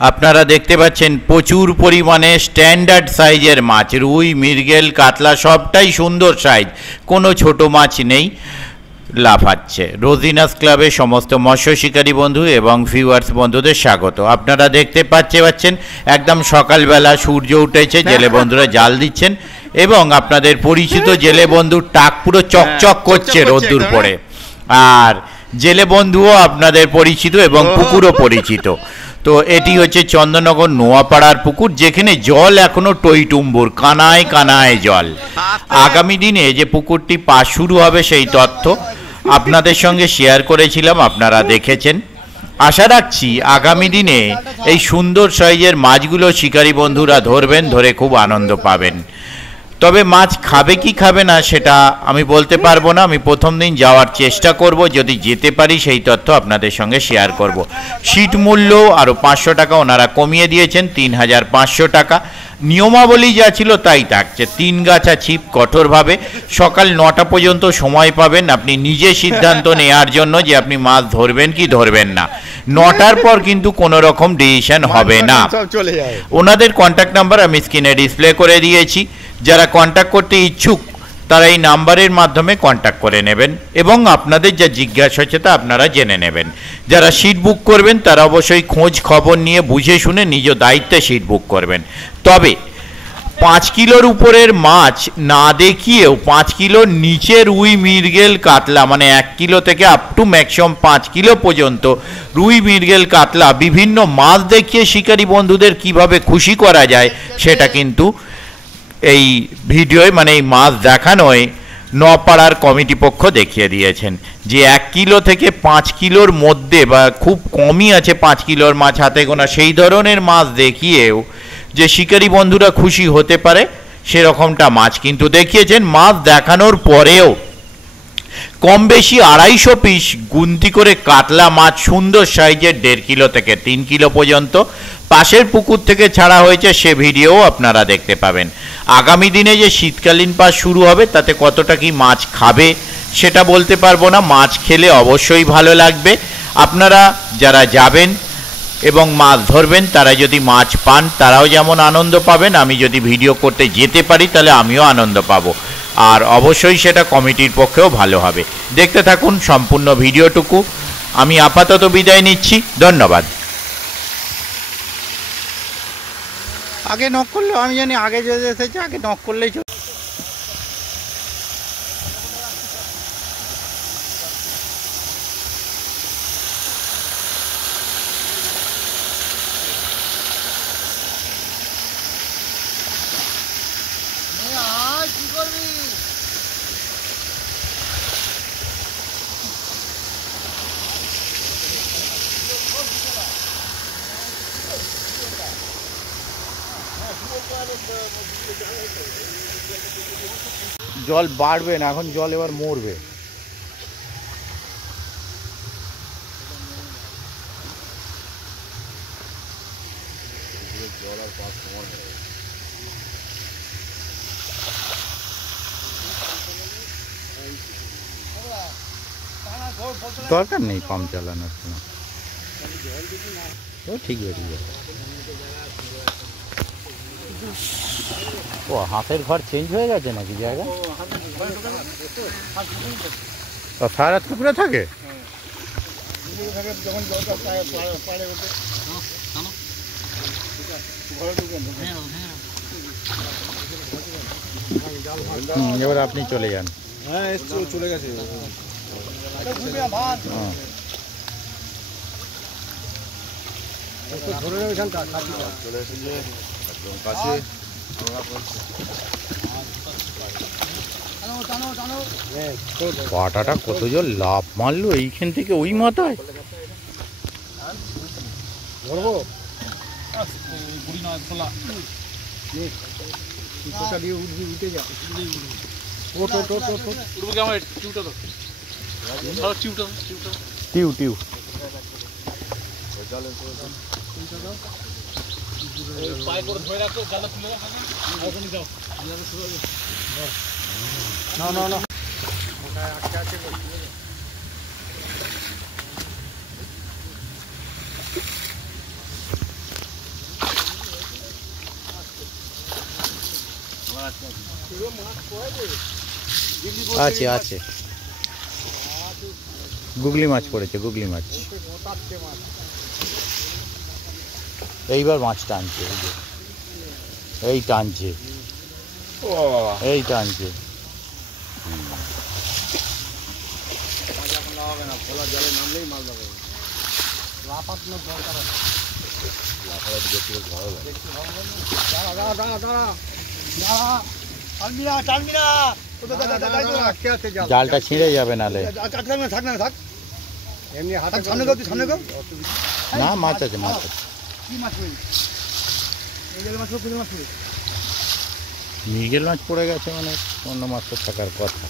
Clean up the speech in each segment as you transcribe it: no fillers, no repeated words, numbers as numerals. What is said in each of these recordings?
আপনারা দেখতে পাচ্ছেন প্রচুর পরিমাণে স্ট্যান্ডার্ড সাইজের মাছ, রুই, মৃগেল, কাতলা সবটাই সুন্দর সাইজ, কোনো ছোট মাছ নেই। লাফাচ্ছে রোজিনাস ক্লাবের সমস্ত মৎস্য শিকারী বন্ধু এবং ভিউয়ার্স বন্ধুদের স্বাগত। আপনারা দেখতে পাচ্ছেন একদম সকালবেলা সূর্য উঠেছে, জেলে বন্ধুরা জাল দিচ্ছেন এবং আপনাদের পরিচিত জেলে বন্ধুর টাক পুরো চকচক করছে রোদ্দুর পড়ে, আর জেলে বন্ধুও আপনাদের পরিচিত এবং পুকুরও পরিচিত। তো এটি হচ্ছে চন্দননগর নোয়াপাড়ার পুকুর, যেখানে জল এখনো টইটুম্বুর, কানায় কানায় জল। আগামী দিনে যে পুকুরটি পাস শুরু হবে সেই তথ্য আপনাদের সঙ্গে শেয়ার করেছিলাম, আপনারা দেখেছেন। আশা রাখছি আগামী দিনে এই সুন্দর সাইজের মাছগুলো শিকারী বন্ধুরা ধরবেন, ধরে খুব আনন্দ পাবেন। তবে মাছ খাবে কি খাবে না সেটা আমি বলতে পারবো না, আমি প্রথম দিন যাওয়ার চেষ্টা করব, যদি যেতে পারি সেই তথ্য আপনাদের সঙ্গে শেয়ার করব। সিট মূল্য আরও 500 টাকা ওনারা কমিয়ে দিয়েছেন, 3500 টাকা। নিয়মাবলী যা ছিল তাই থাকছে, 3 গাছা ছিপ কঠোরভাবে। সকাল 9টা পর্যন্ত সময় পাবেন আপনি নিজে সিদ্ধান্ত নেওয়ার জন্য যে আপনি মাছ ধরবেন কি ধরবেন না। 9টার পর কিন্তু কোনো রকম ডিসিশন হবে না। ওনাদের কন্ট্যাক্ট নাম্বার আমি স্ক্রিনে ডিসপ্লে করে দিয়েছি, যারা কন্ট্যাক্ট করতে ইচ্ছুক তারা এই নাম্বারের মাধ্যমে কন্ট্যাক্ট করে নেবেন এবং আপনাদের যা জিজ্ঞাসা হচ্ছে তা আপনারা জেনে নেবেন। যারা সিট বুক করবেন তারা অবশ্যই খোঁজ খবর নিয়ে বুঝে শুনে নিজ দায়িত্বে সিট বুক করবেন। তবে 5 কিলোর উপরের মাছ না দেখিয়েও 5 কিলোর নিচের রুই, মৃগেল, কাতলা, মানে 1 কিলো থেকে আপ টু ম্যাক্সিমাম 5 কিলো পর্যন্ত রুই, মৃগেল, কাতলা বিভিন্ন মাছ দেখিয়ে শিকারী বন্ধুদের কিভাবে খুশি করা যায় সেটা কিন্তু এই ভিডিওয়, মানে এই মাছ দেখানোয় নপাড়ার কমিটি পক্ষ দেখিয়ে দিয়েছেন যে 1 কিলো থেকে 5 কিলোর মধ্যে বা খুব কমই আছে 5 কিলোর মাছ হাতে গোনা, সেই ধরনের মাছ দেখিয়েও যে শিকারী বন্ধুরা খুশি হতে পারে সেরকমটা মাছ কিন্তু দেখিয়েছেন। মাছ দেখানোর পরেও কম বেশি 250 পিস গুনতি করে কাতলা মাছ সুন্দর সাইজের 1.5 কিলো থেকে 3 কিলো পর্যন্ত পাশের পুকুর থেকে ছাড়া হয়েছে, সে ভিডিও আপনারা দেখতে পাবেন। আগামী দিনে যে শীতকালীন পাস শুরু হবে তাতে কতটা কি মাছ খাবে সেটা বলতে পারবো না, মাছ খেলে অবশ্যই ভালো লাগবে। আপনারা যারা যাবেন এবং মাছ ধরবেন তারা যদি মাছ পান তারাও যেমন আনন্দ পাবেন, আমি যদি ভিডিও করতে যেতে পারি তাহলে আমিও আনন্দ পাবো, আর অবশ্যই সেটা কমিটির পক্ষেও ভালো হবে। দেখতে থাকুন সম্পূর্ণ ভিডিওটুকু। আমি আপাতত বিদায় নিচ্ছি, ধন্যবাদ। আগে নক করলে আমি জানি, আগে যে এসেছে আগে নক করলেই জল বাড়বে না, এখন জল এবার মরবে। দরকার নেই পাম্প চালানোর কোনো, ঠিক বেরিয়ে যাবে। ও হাতের ঘর চেঞ্জ হয়ে গেছে নাকি জায়গা? সারা রাত পুকুরে থাকে? এবার আপনি চলে যান। হ্যাঁ চলে গেছে। চলে এসেছে একদম কাছে। পাটাটা কত জোর লাভ মারলো এইখান থেকে ওই মাথায়। ধরবো টিউ টিউ পায়ে করে ধরে রাখো, জালটা তুলে রাখো, ওখানে যাও। না না না ওটায় আটকে আছে। আছে আছে, গুগলি মাছ পড়েছে, গুগলি মাছ। এইবার মাছ টানছে, এই টানছে, এই টানছে। জালটা ছিঁড়ে যাবে নালে। না, মাছ আছে, মাছ আছে। মৃগেল মাছ পড়ে গেছে মানে অন্য মাছ তো থাকার কথা।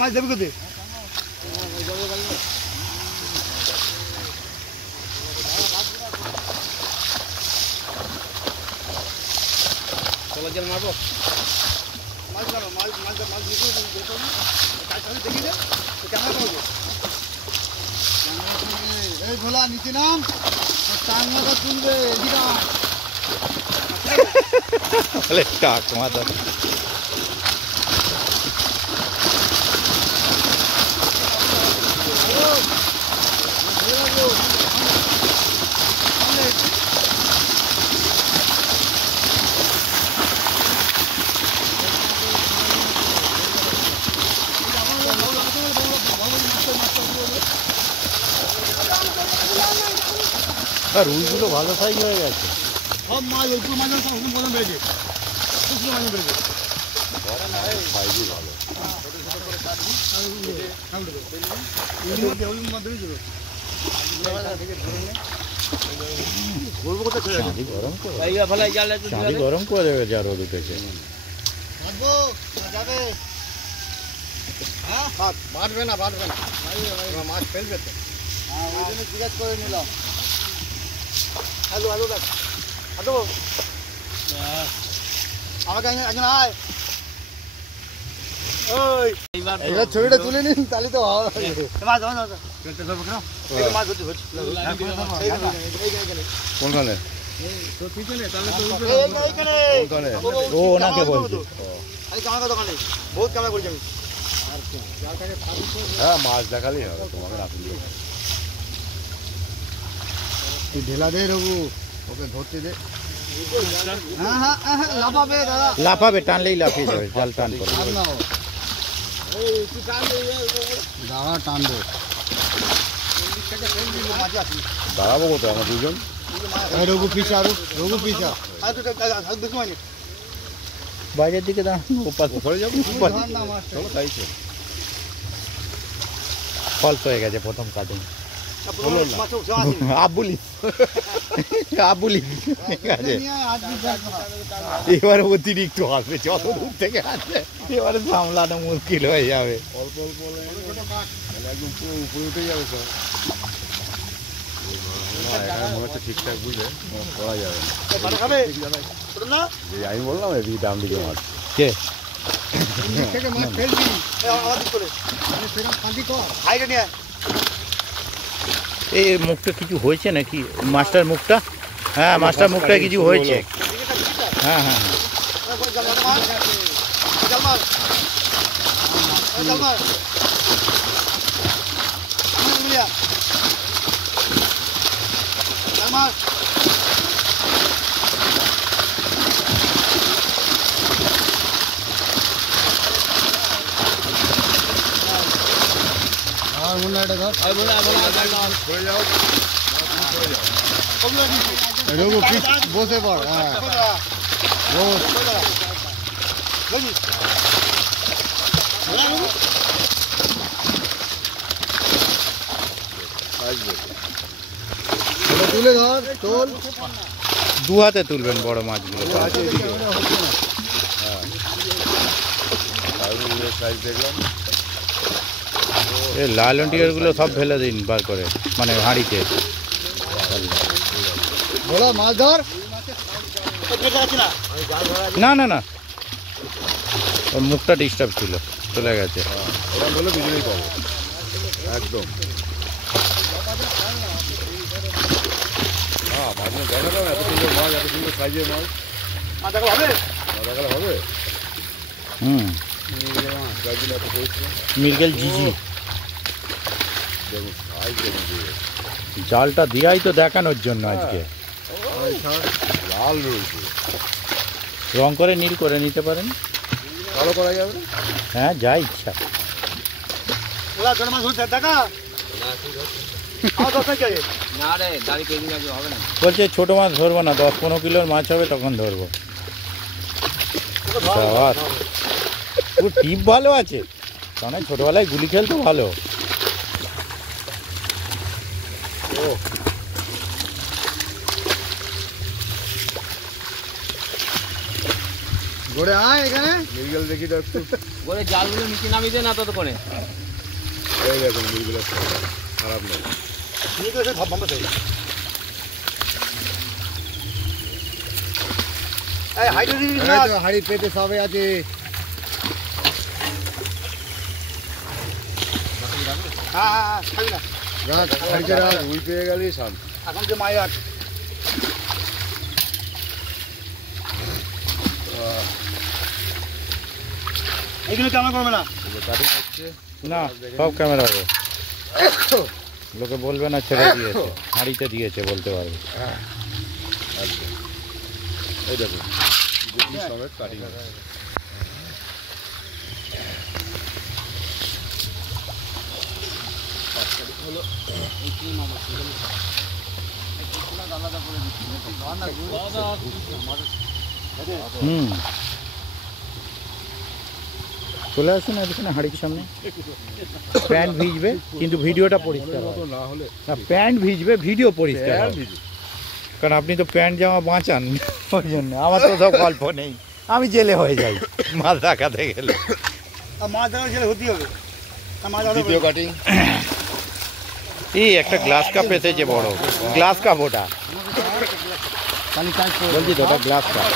মাছ দেবে কোথায়? জল মারবো, মাছ মারো, মাছ মাছ মাছ দেখি দে ক্যামেরা করবো। এই ভোলা নিচে নাম, টাঙ্গাটা তুলবে, টাক মাথা। আর রুইগুলো ভালো সাইজ হয়ে গেছে। সব মাছ ওই মাছ সব মতন বেড়েছে, খুব মাছ বেড়েছে। গরম করে দেবে যা রোদ উঠেছে। বাঁধবে না, বাঁধবে না, মাছ ফেলবে তো। ওই জন্য জিজ্ঞাসা করে নিলাম। হ্যালো হ্যালো দেখ, হ্যালো আমাকে একজন আয়। ওই এইবার ছবিটা তুলে নিন, তাহলে তো ভালো লাগে। কোনখানে? ও ওনাকে বলছি। দোকানে বহুত কামড়া করেছি আমি। হ্যাঁ, মাছ দেখালেই হবে, তোমাকে রাখুন। তুই ঢেলা দে রঘু, ওকে ধরতে দে। হ্যাঁ হ্যাঁ হ্যাঁ, লাফাবে দাদা, লাফাবে, টানলেই লাফিয়ে যাবে, জাল টান করে। দাঁড়া, টানবে। দাঁড়াবো কোথায় আমরা দুজন? রঘু পিছা, রঘু পিছা। বাইরের দিকে ওপরে যাবো, চলো তাই তো। ফলস হয়ে গেছে প্রথম কাটিং। আবুলি আবুলি আছে, এবারে অতিরিক্ত আসবে, যত দূর থেকে আসবে এবারে সামলানো মুশকিল হয়ে যাবে। অল্প অল্প একদম পুরো উপরে উঠে যাবে সব। মনে হচ্ছে ঠিকঠাক বুঝে করা যাবে না। আমি বললাম এদিকে ডান দিকে মাছ। কে এই মুখটা কিছু হয়েছে নাকি? মাস্টার মুখটা, হ্যাঁ মাস্টার মুখটা কিছু হয়েছে। হ্যাঁ হ্যাঁ বসে পড়। হ্যাঁ তুলে ধর, তোল। দু হাতে তুলবেন বড় মাছগুলো। দেখলাম এই লাল টিয়ারগুলো সব ফেলে দিন বার করে, মানে হাঁড়িতে। বলো মাছ ধর। না না না, ওর মুখটা ডিস্টার্ব ছিল, চলে গেছে। ওরা বলে দুজনেই পাবো একদম। হ্যাঁ আপনার দেখা যাবে এত সুন্দর মাছ, এত সুন্দর সাইজের মাছ। আর দেখো হবে না দেখালে হবে? গাছগুলো এত পরিষ্কার। মৃগেল জিজি দেখুন সাইজ দেখুন দিয়ে। জালটা দিয়াই তো দেখানোর জন্য আজকে। লাল রয়েছে। রং করে নীল করে নিতে পারেন। ভালো করা যাবে না? হ্যাঁ, যা ইচ্ছা। ওরা ছোট মাছ হচ্ছে দেখা না রে দাঁড়ি কেজি লাগবে হবে না। বলছে ছোট মাছ ধরবো না, 10-15 কিলোর মাছ হবে তখন ধরবো। পুরো টিপ ভালো আছে, কারণ ছোটবেলায় গুলি খেলতো ভালো। ঘুরে আয় এখানে মৃগেল দেখি তো একটু। বলে জালগুলো নিচে নামিয়ে দে না ততক্ষণে। এই দেখুন মৃগেলের খারাপ নেই। নিয়ে তো এসে ভাব বন্ধ থেকে এই হাইড্রোজেন হাড়ি পেতে সবে আছে। হ্যাঁ খাবি না রুই পেয়ে গেলি শান্তি। এখন যে মায়ার এইগুলো কেমন করবে না কাটিং হচ্ছে না, সব ক্যামেরা হবে। লোকে বলবে না ছেড়ে দিয়েছে, হাঁড়িতে দিয়েছে বলতে পারবে। একদম। এই দেখুন গুগলি সমেত কাটিং হচ্ছে। চলে আসুন এখানে হাঁড়ির সামনে। প্যান্ট ভিজবে কিন্তু ভিডিওটা পরিষ্কার হবে। না হলে না, প্যান্ট ভিজবে, ভিডিও পরিষ্কার হবে। কারণ আপনি তো প্যান্ট জামা বাঁচান, ওই জন্য। আমার তো সব গল্প নেই, আমি জেলে হয়ে যাই মাছ দেখাতে গেলে। মাছ ধরার ছেলে হতেই হবে মাছ দ্বিতীয় কাটিং। এই একটা গ্লাস কাপ এসেছে, বড় গ্লাস কাপ। ওটা বলছি তো, ওটা গ্লাস কাপ।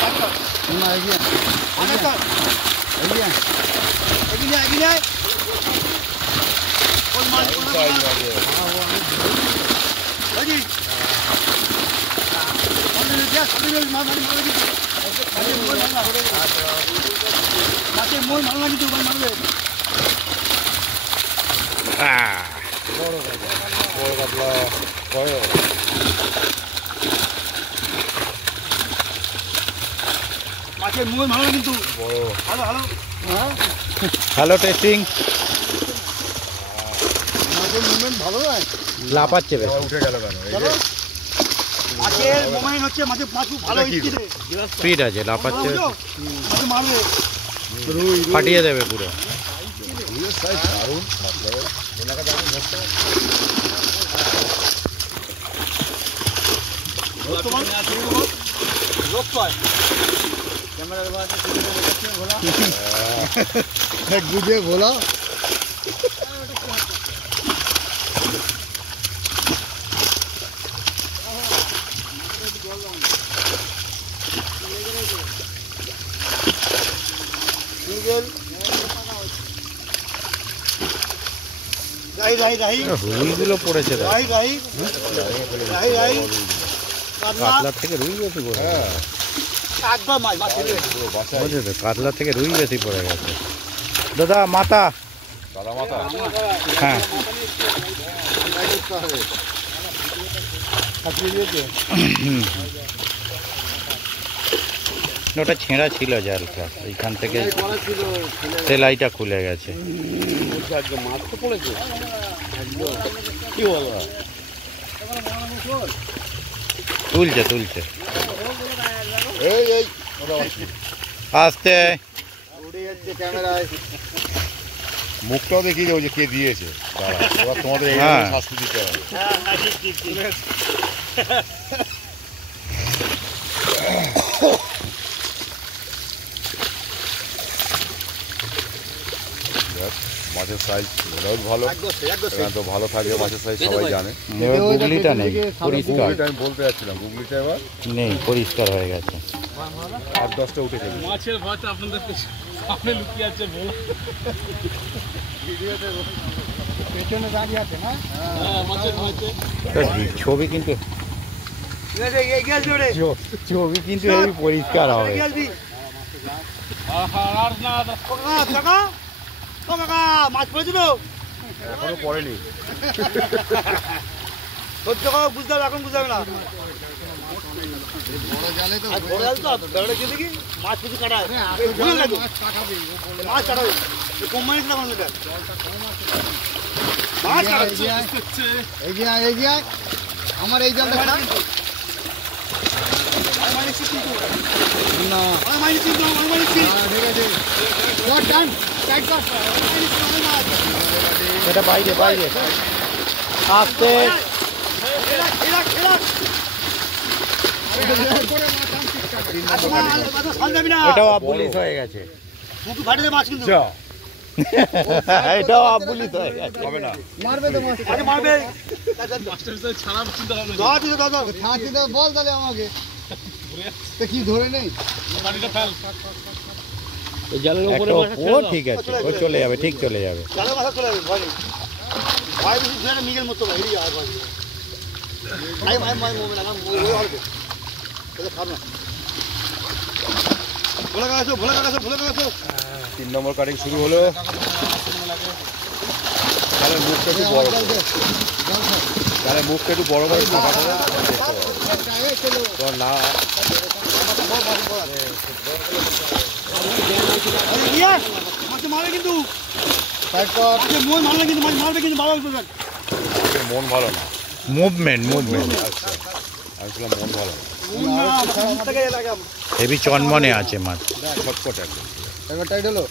মাছের মই ভালো লাগে তো মারবে বড় কাতলা বড়। মাছের মই ভালো লাগে কিন্তু বড় ভালো ভালো হ্যালো টেস্টিং। মাছের মুভমেন্ট ভালো হয় লাফাচ্ছে বেশ। উঠে গেল কেন? এই যে মাছের মুভমেন্ট হচ্ছে মাছের মাছ খুব ভালো স্পিডে স্পিড আছে, লাফাচ্ছে, মাছ মারবে ফাটিয়ে দেবে পুরো। রুইয়ের সাইজ দারুণ। এলাকা দারুণ ধরতে হবে। লোক পায় বুঝে ভোলা রুইগুলো পড়েছে তো। কাতলা কাতলার থেকে রুই বেশি পড়ে গেছে। হ্যাঁ একবার মাছ মাছ ছেড়ে পুরো বাসায় বুঝলি তো, কাতলার থেকে রুই বেশি পড়ে গেছে। দাদা মাথা। সাদা মাথা। হ্যাঁ, ওটা ছেঁড়া ছিল জালটা, এইখান থেকে সেলাইটা খুলে গেছে। মাছ তো পড়েছে। কি বলো? তুলছে তুলছে এই এই আস্তে। উড়ে যাচ্ছে ক্যামেরায় মুখটাও দেখিয়ে দেবো যে কে দিয়েছে। দাঁড়া, এবার তোমাদের এই হ্যাঁ। শাস্তি দিতে হবে। দেখ, মাছের সাইজ বহুত ভালো। এখানে তো ভালো থাকে মাছের সাইজ, সবাই জানে। এবার গুগলিটা নেই, পরিষ্কার গুগলিটা আমি বলতে যাচ্ছিলাম, গুগলিটা এবার নেই, পরিষ্কার হয়ে গেছে। 8-10টা উঠে গেছে। মাছের ভাত আপনাদের সামনে লুকিয়ে আছে বলো। পেছনে দাঁড়িয়ে আছে না মাছের ভাতে ছবি কিন্তু ছবি কিন্তু এই পরিষ্কার হবে। মাছ পড়েছিল এখনো পড়েনি। সহ্য করো, বুঝতে হবে, এখন বুঝতে হবে না। আর বড় জাল তো বেড়ে গেলে কি মাছ কিছু কাটায়, মাছ কাটাবে কোম্পানি না কোনো এটা মাছ কাটাচ্ছে। এই যে আমার এই জালটা ছাড়া আমি মাইনেছি কিন্তু না, আমি মাইনেছি তো, আমি মাইনেছি। ঠিক আছে, শর্ট ডান টাইট কর, এটা বাইরে বাইরে আসতে এটাও আবুলিস হয়ে গেছে। মুখে ফাটিয়ে মাছ কিন্তু এটাও আবুলিস হয়ে গেছে। হবে না, মারবে তো মাছ, আরে মারবে। ছাড়া চিন্তা ভাবনা দাও দিও দাও দাও ছাড়ি দাও, বল তাহলে আমাকে তো কি ধরে নেই পানিটা ফেল। এই জালের উপরে মাছ ও ঠিক আছে, ও চলে যাবে, ঠিক চলে যাবে। জালে মাছ চলে যাবে, ভয় নেই। ভাই বেশি ধরে মিগেল মতো ভাই এই আর ভাই ভাই ভাই মোমে না ওই হবে এটা খাব না। ভোলা গাছো ভোলা গাছো ভোলা গাছো 3 নম্বর কাটিং শুরু হলো। তাহলে মুখটা একটু বড় করে, তাহলে মুখটা একটু বড় করে ফাঁকা করে তো না। আরে ইয়া মাছ মারবে কিন্তু তারপর আচ্ছা মই মারলে কিন্তু মাছ মারবে কিন্তু ভালো হবে। মন ভালো না, মুভমেন্ট আমি বললাম মন ভালো না, না থেকে লাগাম হেভি চনমনে আছে মাছ। ছটপট একদম। একবার টাইট হলো।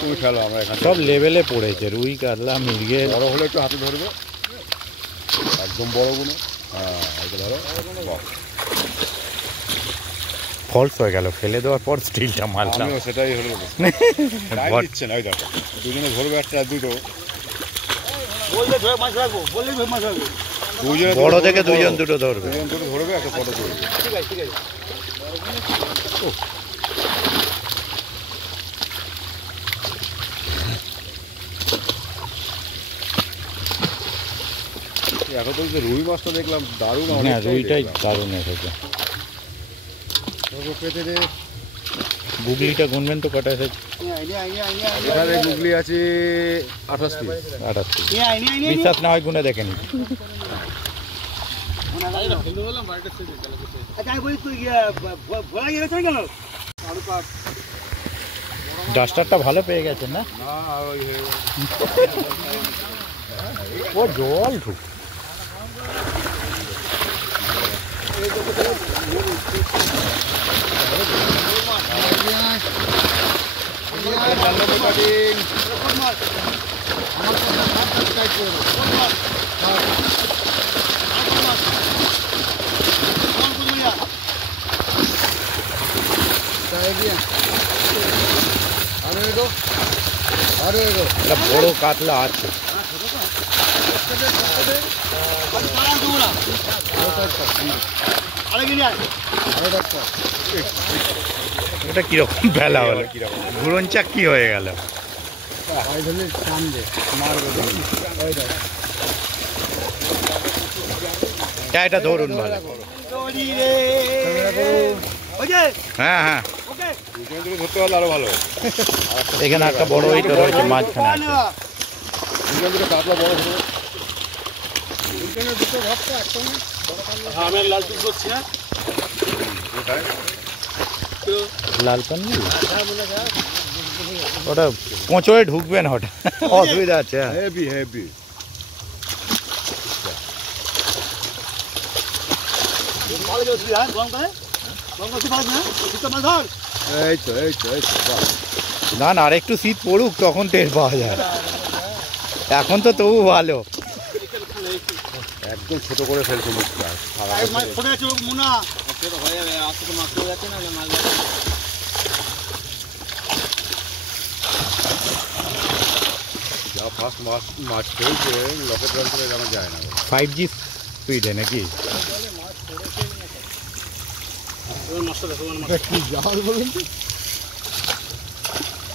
তুমি খেলো, আমরা এখানে সব লেভেলে পড়েছে, রুই কাতলা মৃগেল। বড় হলে একটু হাতে ধরবে, একদম বড় গুলো। হ্যাঁ এটা ধরো, বাহ। ফলস হয়ে গেল, ফেলে দেওয়ার পর স্টিলটা মারলাম। আমিও সেটাই হলো, টাইম দিচ্ছে না। ওই দেখো দুজনে ধরবে একটা আর দুটো, বললে ধরে মাছ রাখবো, বললে ধরে মাছ রাখবো। দুজনে বড় থেকে দুজন দুটো ধরবে। দুজন দুটো ধরবে, একটা ফটো করবে। ঠিক আছে ঠিক আছে। এখন তো যে রুই মাছটা দেখলাম দারুণ, হ্যাঁ রুইটাই দারুণ এসেছে। পেতে দে গুগলিটা গুনবেন তো কটা এসেছে? এখানে গুগলি আছে 28 পিস। 28। বিশ্বাস না হয় গুনে দেখে নি। ডাস্টারটা ভালো পেয়ে গেছেন না? ও জল ঢুক। একটা বড় কাতলা আছে। এটা কিরকম বেলা হলো, ঘুরন চাক কি হয়ে গেল? এটা ধরুন ভালো। হ্যাঁ হ্যাঁ, দুজন দুটো ধরতে পারলে আরো ভালো। এখানে একটা বড় ওইটা রয়েছে মাঝখানে আছে। দুজন দুটো কাতলা বড় ধরবে। আমি লাল পিস করছি না লাল পান ওটা কোঁচড়ে ঢুকবে না, ওটা অসুবিধা আছে। Heavy heavy. ভালো যাচ্ছে হ্যাঁ, গরম করে গরম করতে পারছ না শীতটা মাছ ধর। এই তো এই তো এই তো, বাহ। না না, আর একটু শীত পড়ুক তখন টের পাওয়া যায়। এখন তো তবু ভালো। একদম ছোট করে ফেলছে মুখটা। মাছ পড়ে আছে মুনা হয়ে যাবে, আজকে তো মাছ পড়ে যাচ্ছে না, মাছ যাচ্ছে। যা ফার্স্ট মাছ মাছ ফেলছে লকেট রান করে জানা যায় না। 5G স্পিডে নাকি?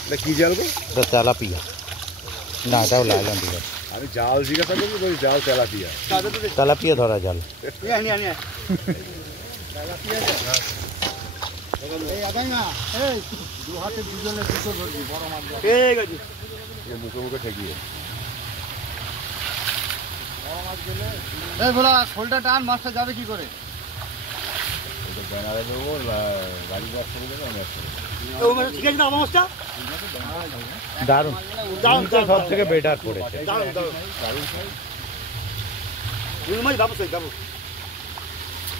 এটা কি জাল গো? এটা তেলাপিয়া। না তাও লাইলাম ঠিক আছে। আমি জাল জিজ্ঞাসা করছি, বলি জাল তেলাপিয়া। তেলাপিয়া ধরা জাল। মুখে মুখে ঠেকিয়ে খোলটা টান, মাছটা যাবে কি করে? ব্যানারে দেবো, গাড়ি বাস করে দেবো, আমি আসবো। ঠিক আছে না মাছটা? দারুণ, সব থেকে বেটার পড়েছে।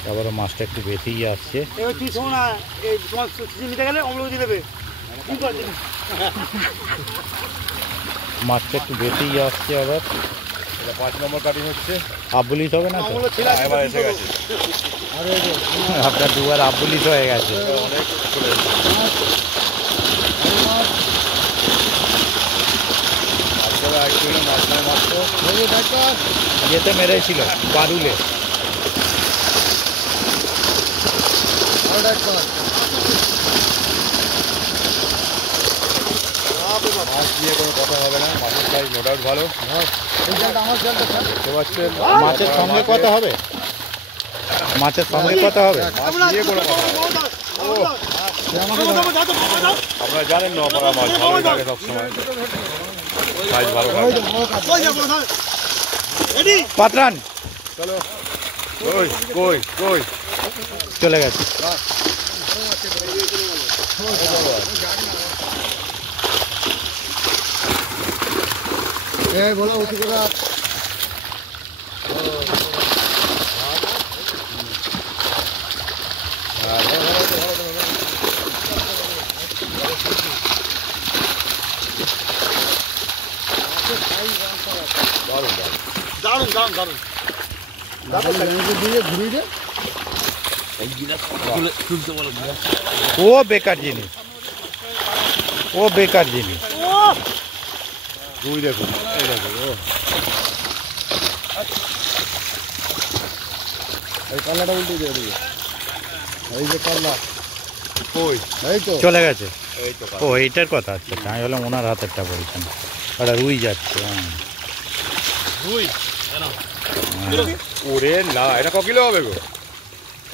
তারপরে মাছটা একটু বেশিই আসছে। এবার তুই শোনো না, এই তোমার সিজন নিতে গেলে অমল দিয়ে দেবে। কি করছিস? মাছটা একটু বেশিই আসছে আবার। এটা 5 নম্বর কাটিং হচ্ছে। আবুলিশ হবে না তো? অমল ছিল এবার এসে গেছে। আপনার দুবার আবুলিশ হয়ে গেছে। অনেক চলে এসেছে। তারপরে একটু মাঝখানে মারতো। ইয়েতে মেরেছিল বারুলে। মাছ নিয়ে কোনো কথা হবে না, মাছের সাইজ নো ডাউট ভালো। দেখতে পাচ্ছেন, মাছের সঙ্গে কথা হবে, মাছের সঙ্গে কথা হবে। মাছ নিয়ে কোনো কথা হবে না। আপনারা জানেন নপাড়া মাছ ভালোই থাকে সবসময়, সাইজ ভালো থাকে। পাতরান চলো, কই কই কই চলে গেছে। বলো উঠে করে দারুন দারুন দারুন ও বেকার জিনিস, ও বেকার জিনিস। রুই দেখুন, এই দেখুন, ও এই কাল্লাটা উল্টে দিয়ে দেবে। এই যে কাল্লা, কই এই তো চলে গেছে। এই তো ও এইটার কথা, আচ্ছা আমি বললাম ওনার হাতেরটা বলছেন। ওটা রুই যাচ্ছে। রুই ওরে না, এটা ক কিলো হবে গো?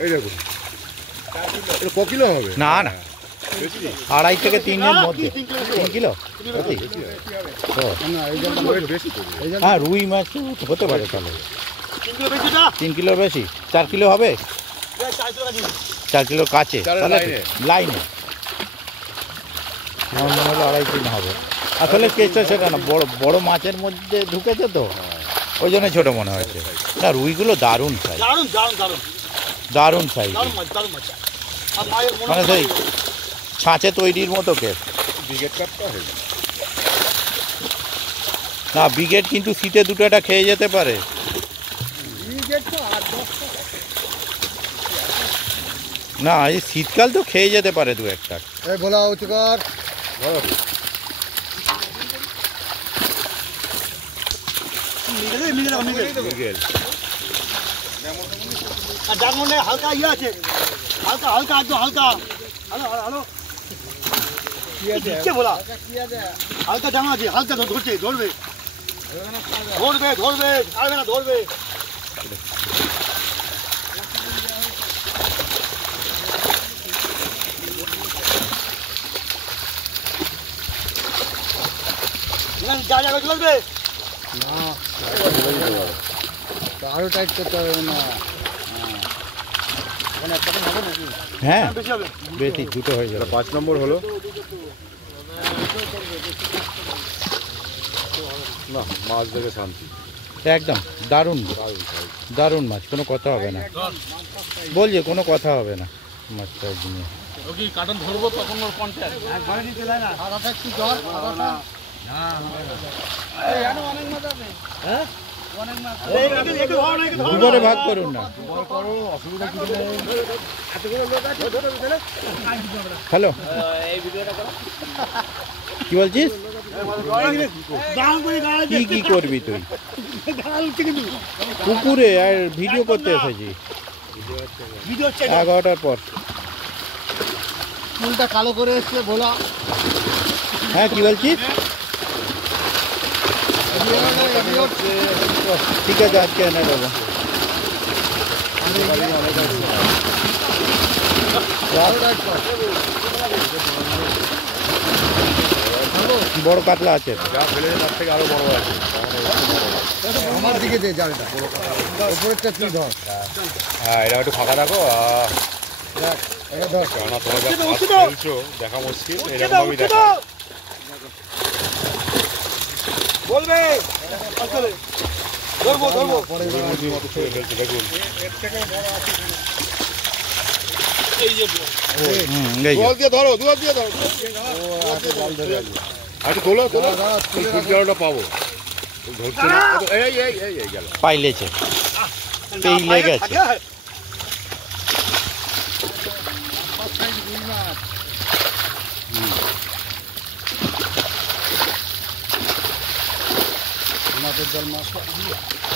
এই দেখুন, এটা ক কিলো হবে? না না, বেশি? 2.5 থেকে 3 এর মধ্যে। 3 কিলো? ও, না এই যে ওয়েট বেশি তো। হ্যাঁ রুই মাছ হতে পারে তাহলে। 3 কিলোর বেশি? 4 কিলো হবে? 4 কিলোর কাছে চারের তাহলে লাইনে। লাইনে আমার মনে হলো 2.5-3 হবে। আসলে কেসটা সেটা না, বড় বড় মাছের মধ্যে ঢুকেছে তো, ওই জন্য ছোট মনে হয়েছে। না রুইগুলো দারুণ সাইজ, দারুন দারুন দারুন দারুণ সাইজ, দারুন মাছ দারুন মাছ। আর মায়ের মনে মানে সেই ছাঁচে তৈরির মতো কেস। ব্রিগেড কাপটা হয়েছে। না ব্রিগেড কিন্তু শীতে দুটোটা খেয়ে যেতে পারে। না এই শীতকাল তো খেয়ে যেতে পারে দু একটা। এই বলা উঁচু কর। ব্রিগেড আর যার মনে হালকা ইয়ে আছে, হালকা হালকা একদম হালকা। হ্যালো হ্যালো কি বলা, হালকা জামা আছে, হালকা ধরছে, ধরবে ধরবে ধরবে ছাড়বে না, ধরবে। যা যাবে চলবে না, আরো টাইট করতে হবে না। হ্যাঁ বেশি হবে। বেশি দুটো হয়ে যাবে। 5 নম্বর হলো না, মাছ দেখে শান্তি। একদম দারুণ দারুণ মাছ, কোনো কথা হবে না। বলছি কোনো কথা হবে না মাছটা নিয়ে। ওকে কাটন ধরবো তখন ওর কন্ট্যাক্ট একবারে দিতে যায় না, আদাটা একটু জল, আদাটা এই জানো অনেক মাছ আছে। হ্যাঁ অনেক মাছ একটু ধরো না, একটু ধরো। দুবারে ভাগ করুন না। হ্যালো এই ভিডিওটা করো। কি বলছিস? দাম করে গাড়ি কি কি করবি তুই? গাড়ি থেকে দিবি পুকুরে আর ভিডিও করতে এসেছি ভিডিও চেক। 11টার পর। ফুলটা কালো করে এসছে ভোলা। হ্যাঁ কি বলছিস? ঠিক আছে, আজকে এনে দেবো। বড় কাতলা আছে, যা ফেলেছে তার থেকে আরো বড় আছে। আমার দিকে দে জালটা, উপরেরটা তুই ধর। হ্যাঁ, এটা একটু ফাঁকা রাখো। এটা ধর। কেননা তোমরা যা খেলছো দেখা মুশকিল, এরকম ভাবেই দেখা। বলবে ধরবো ধরবো। মুরগির মতো ছেড়ে ফেলছে দেখুন। এই যে এই যে। জল দিয়ে ধরো, দুয়ার দিয়ে ধরো। আচ্ছা, তোলো তোলো, সূর্যালোটা পাবো। ধরছে না। এই এই এই এই গেল। পাইলেছে, পেইলে গেছে।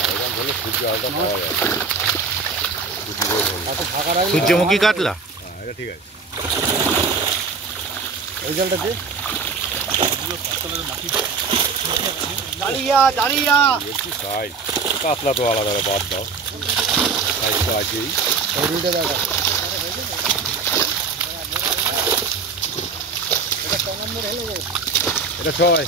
এরকম হলে সূর্যালোটা পাওয়া যায়। সূর্যমুখী কাতলা। হ্যাঁ, এটা ঠিক আছে। এই জলটা দে। দাঁড়িয়া দাঁড়িয়া। বলছি সাইজ, কাতলা তো আলাদা বাদ দাও, সাইজ তো আছেই। এই রুইটা দেখা। এটা 6।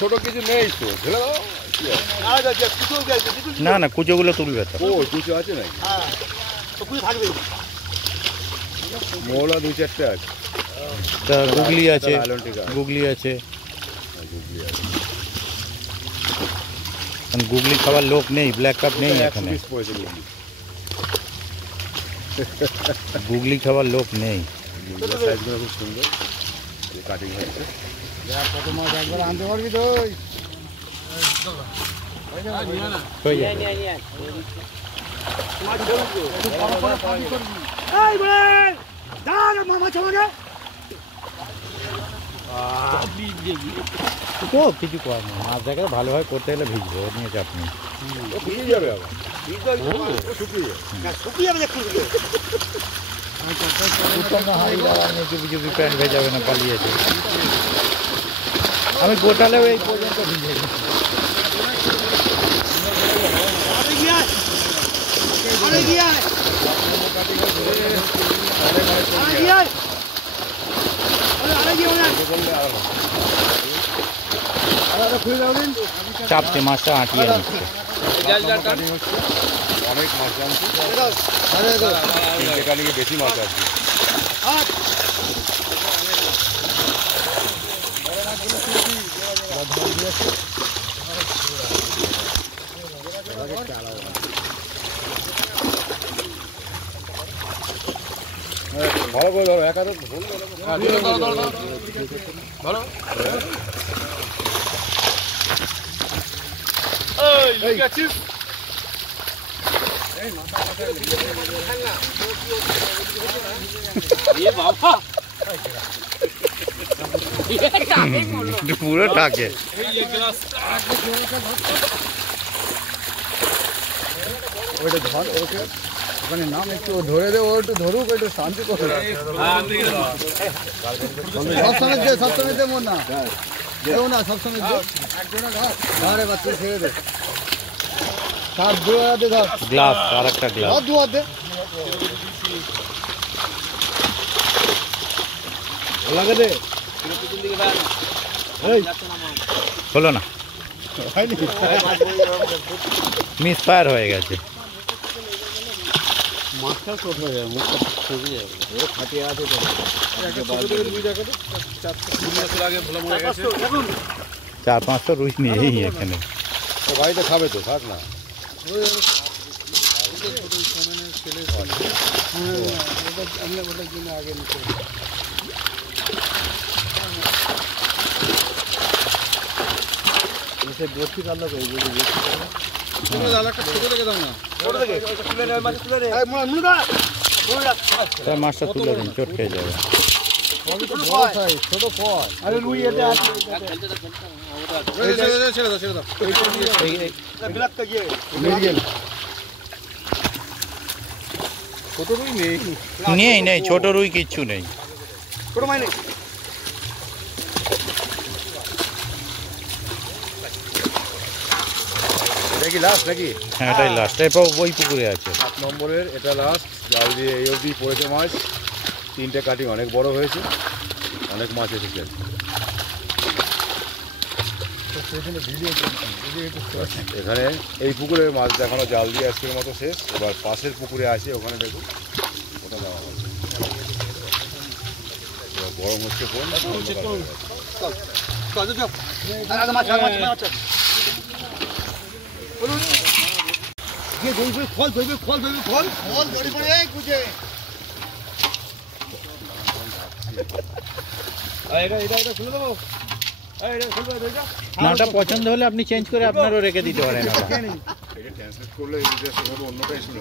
ছোট কিছু নেই তো, ঢেলে দাও। না না, কুচোগুলো তুলবে তো। ও কিছু আছে নাকি? মৌলা 2-4টে আছে। তা গুগলি আছে, লালন টিকা। গুগলি আছে। গুগলি আছে। কারণ গুগলি খাবার লোক নেই, ব্ল্যাক কাপ নেই 100 এখানে। পিস পড়েছে গুগলি। গুগলি খাবার লোক নেই। গুগলির সাইজগুলো খুব সুন্দর, এই কাটিং হচ্ছে। কত মাছ একবার আনতে পারবি তো? হয়ে যাবে। তো কিছু করার নেই, মাছ দেখালে ভালোভাবে করতে গেলে ভিজবে, ও নিয়ে চাপ নেই। ও শুকিয়ে যাবে আবার। ও শুকিয়ে যাবে। উত্তম হাঁড়ি দেওয়ার নেই, চুপি চুপি প্যান্ট ভেজাবে না, পালিয়েছে। আমি গোটালেও এই পর্যন্ত ভিজে গেছি। চাপতে মাছটা আঁটিয়ে নিচ্ছে। অনেক মাছ জানছি, 3টে কালিকে বেশি মাছ আছে। ভালো করে ধরো, একা তো ধরো। এই আছিস? এ বাবা, পুরো টাকে। এই যে গ্লাস ওইটা ধর, ওকে ওখানে নাম একটু ধরে দে, ও একটু ধরুক, একটু শান্তি করে। সবসময় দে, সবসময় দে, মন না দেও না, সবসময় দে। ধরে বাচ্চা ছেড়ে দে। তার দুয়া দে, ধর গ্লাস, আর একটা গ্লাস। ধর দুয়া দে। লাগে দে। এই হলো না, মিস ফায়ার হয়ে গেছে। আগে ভালো মনে গেছে। 4-500 রুই নিয়েই এখানে। ও বাড়িতে খাবে তো, থাক না। তাই মাছটা তুলে দিন, চট খেয়ে যাবে। ছোট কয় আরে রুই এটা আছে ছেড়ে দাও ব্ল্যাক কা গিয়ে মির্গেল ছোট রুই নেই নেই ছোট রুই কিচ্ছু নেই। ছোট মাই নেই এটা কি লাস্ট নাকি? হ্যাঁ এটাই লাস্ট, এরপর ওই পুকুরে আছে। 7 নম্বরের এটা লাস্ট, জাল দিয়ে এই অবধি পড়েছে মাছ। 3টে কাটিং অনেক বড় হয়েছে, অনেক মাছ এসেছে। এখানে এই পুকুরে মাছ দেখানো জাল দিয়ে আজকের মতো শেষ। এবার পাশের পুকুরে আছে, ওখানে দেখুন ওটা দেওয়া হবে। এবার গরম হচ্ছে কোন না ওটা পছন্দ হলে আপনি চেঞ্জ করে আপনারও রেখে দিতে পারেন। এটা ট্রান্সলেট করলে সেভাবে অন্যটাই শুনে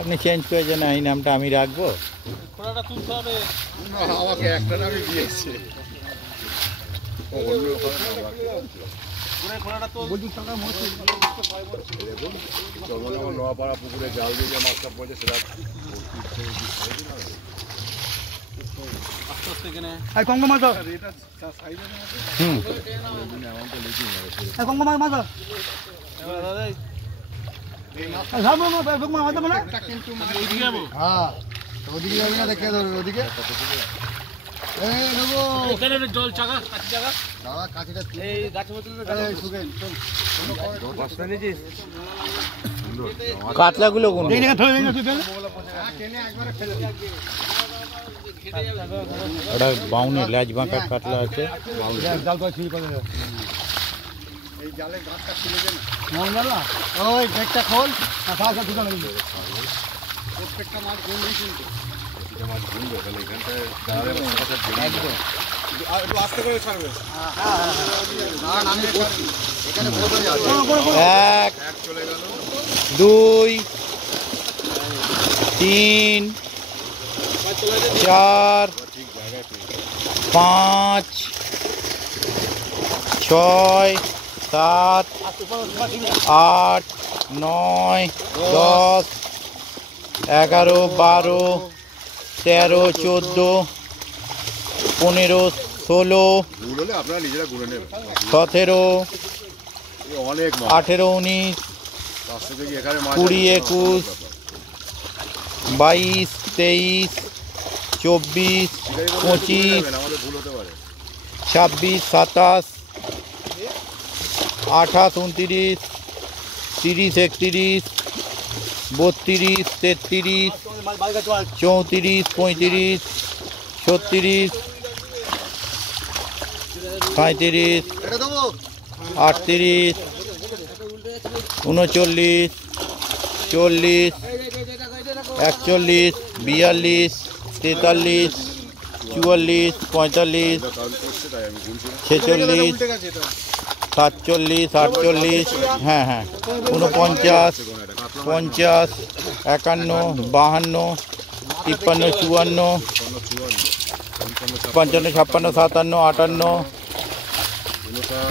আপনি চেঞ্জ করে যে না এই নামটা আমি রাখবো। আমাকে একটা নামই দিয়েছে। নোয়াপাড়া পুকুরে জাল দিয়ে যে মাছটা পড়েছে সেটা কঙ্গ মাছ কঙ্গ মাছ মাছ ওদিকে যাবি না, দেখে ধরবে ওদিকে জল চাকা কাঠিটা কাতলাগুলো কোন ওটা বাউনের ল্যাজ বাঁকা কাতলা আছে। ওই গেটটা খোল প্রত্যেকটা মাছ গুনবি, কিন্তু প্রতিটা মাছ গুনবে তাহলে এখানটায় দাঁড়ালে একদম একটু আস্তে করে ছাড়বে। এক, 2, 3, 4, 5, 6, 7, 8, 9, 10, 11, 12, 13, 14, 15, 16, ভুল হলে আপনারা নিজেরা গুনে নেবেন। 17, অনেক মাছ, 18, 19, 500 থেকে এখানে মাছ 20, 21, 22, 23, 24, 25, আমাদের ভুল হতে পারে। 26, 27, 28, 29, 30, 31, 32, 33, 34, 35, 36, 37, 38, 39, 40, 41, 42, 43, 44, 45, 46, 47, 48, হ্যাঁ হ্যাঁ 49, 50, 51, 52, 53, 54, 55, 56, 57, 58,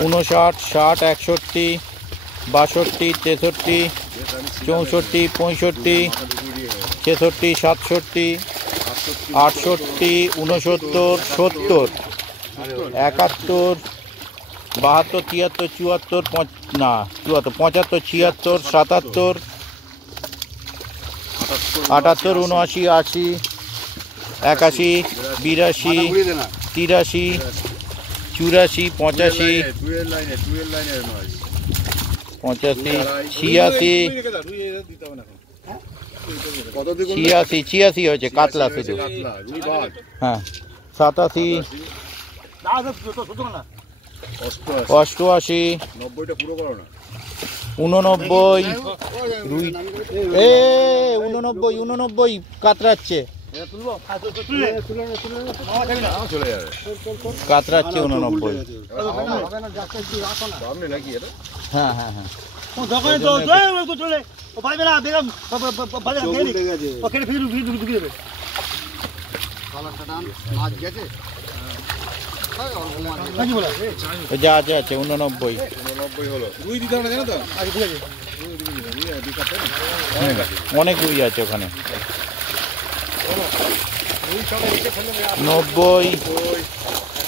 59, 60, 61, 62, 63, 64, 65, 66, 67, 68, 69, 70, 71, 72, 73, 74, না 74, 75, 76, 77, 78, 79, 80, 81, 82, 83, 84, 85, 85, 86, 86 হয়েছে কাতলা শুধু, হ্যাঁ 87, 88, 90টা পুরো করো না। 89, রুই 89 কাতরাচ্ছে, চলে যাবে কাতরাচ্ছে 89, সামনে নাকি এটা? হ্যাঁ হ্যাঁ হ্যাঁ দোকানে তো তো চলে ও পাইবে না বেগম বাজে খেয়ে নি ও খেয়ে ফিরে ঢুকে দেবে কালারটা ডান মাছ গেছে কি বলা যা আছে আছে 89 হলো রুই দিতে হবে না জানো তো আগে ঠিক আছে অনেক রুই আছে ওখানে 90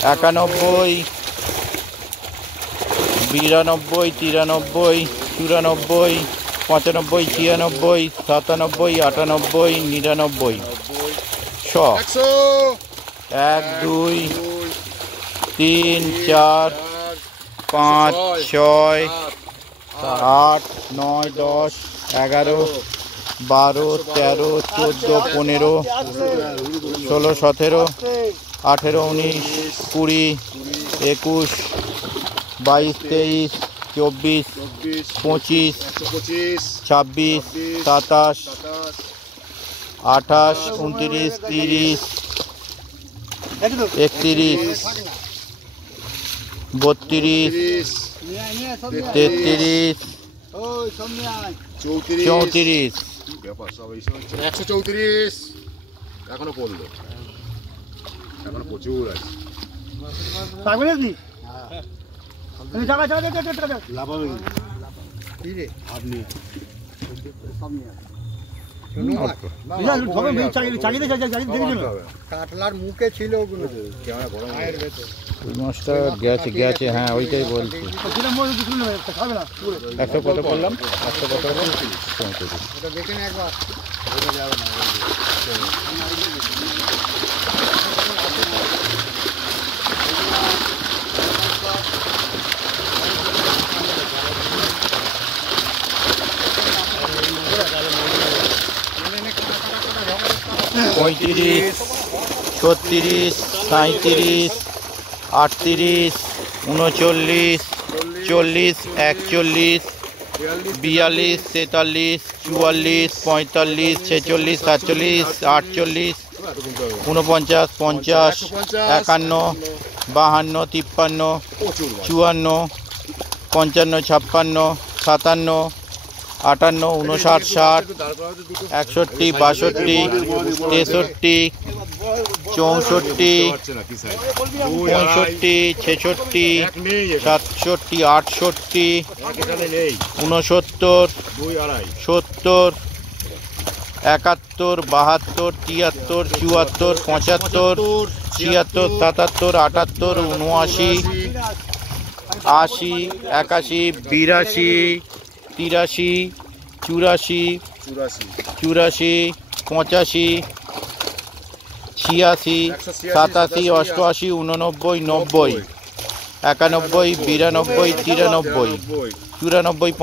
91 92 93 94 95 96 97 98 99 100 1 2 3 4 5 6 8 9 10 11 12 13 14 15 16 17 18 19 20 21 22 23 24 25 26 27 28 29 30 31 32 33 ওই সামনে আয় 34 ব্যাপার সব এই সময় 134 এখনো পড়লো এখনো প্রচুর আছে পাগল কি তুমি জায়গা জায়গা লাভাবে কি রে আপনি সামনে কাটলার মুখে ছিল ওগুলো ওই মাছটা গেছে হ্যাঁ ওইটাই বলছি 100 কত করলাম 100 কত করলাম 34 দেখেন একবার পঁয়ত্রিশ 36 37 38 39 40 41 42 43 44 45 46 47 48 49 50 51 52 53 54 55 56 57 58 59 60 61 62 63 64 65 66 67 68 69 70 71 72 73 74 75 76 77 78 79 80 81 82 83 84 84 85 86 87 88 89 90 91 92 93 94 95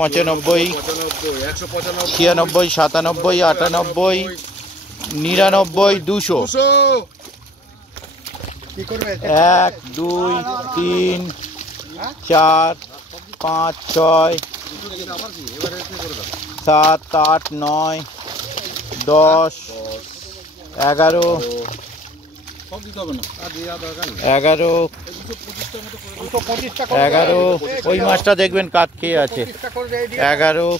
96 97 98 99 200 কি করবে 1 2 3 4 5 6 7 8 9 10 11 11 11 ওই মাছটা দেখবেন কাত খেয়ে আছে 11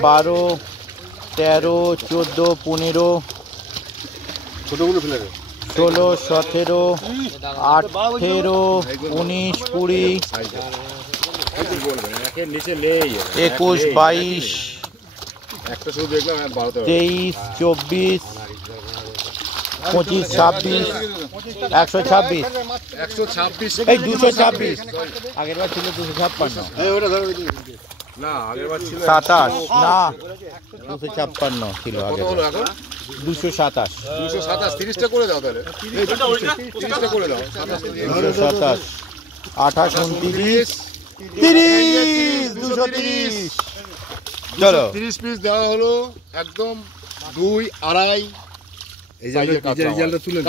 12 13 14 15 ছোটগুলো ফেলে 16 17 18 19 20 নিচে নেই 21 22 একটা শুধু দেখলাম 23 24 25 26 126 126 এই 226 আগের বার ছিল 256 না আগেরবার ছিল 27 না 256 ছিল আগে হলো এখন 227 227 30টা করে দাও তাহলে 30টা করে দাও 227 28 29 30 230 চলো 30 পিস দেওয়া হলো একদম 2 2.5 এই যে রেজাল্টটা তুলে